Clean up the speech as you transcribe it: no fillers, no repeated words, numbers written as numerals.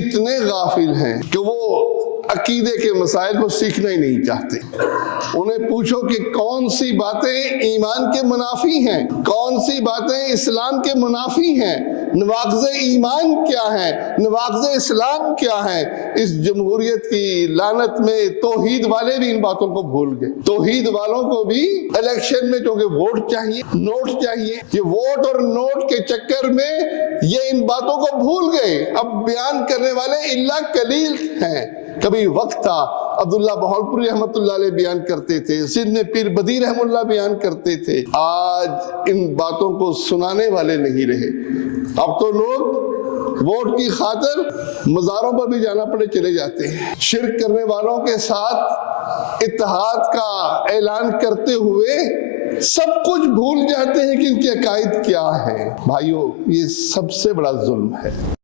اتنے غافل ہیں کہ وہ عقیدے کے مسائل کو سیکھنا ہی نہیں چاہتے۔ انہیں پوچھو کہ کون سی باتیں ایمان کے منافی ہیں، کون سی باتیں اسلام کے منافی ہیں، نواقض ایمان کیا ہیں، نواقض اسلام کیا ہیں۔ اس جمہوریت کی لعنت میں توحید والے بھی ان باتوں کو بھول گئے۔ توحید والوں کو بھی الیکشن میں چونکہ ووٹ چاہیے، نوٹ چاہیے، یہ ووٹ اور نوٹ کے چکر میں یہ ان باتوں کو بھول گئے۔ اب بیان کرنے والے الا قلیل ہیں۔ کبھی وقت تھا عبداللہ بہاولپوری رحمۃ اللہ علیہ بیان کرتے تھے، سندھ میں پیر بدی رحم اللہ بیان کرتے تھے۔ آج ان باتوں کو سنانے والے نہیں رہے۔ اب تو لوگ ووٹ کی خاطر مزاروں پر بھی جانا پڑے چلے جاتے ہیں۔ شرک کرنے والوں کے ساتھ اتحاد کا اعلان کرتے ہوئے سب کچھ بھول جاتے ہیں کہ ان کے عقائد کیا ہے۔ بھائیو، یہ سب سے بڑا ظلم ہے۔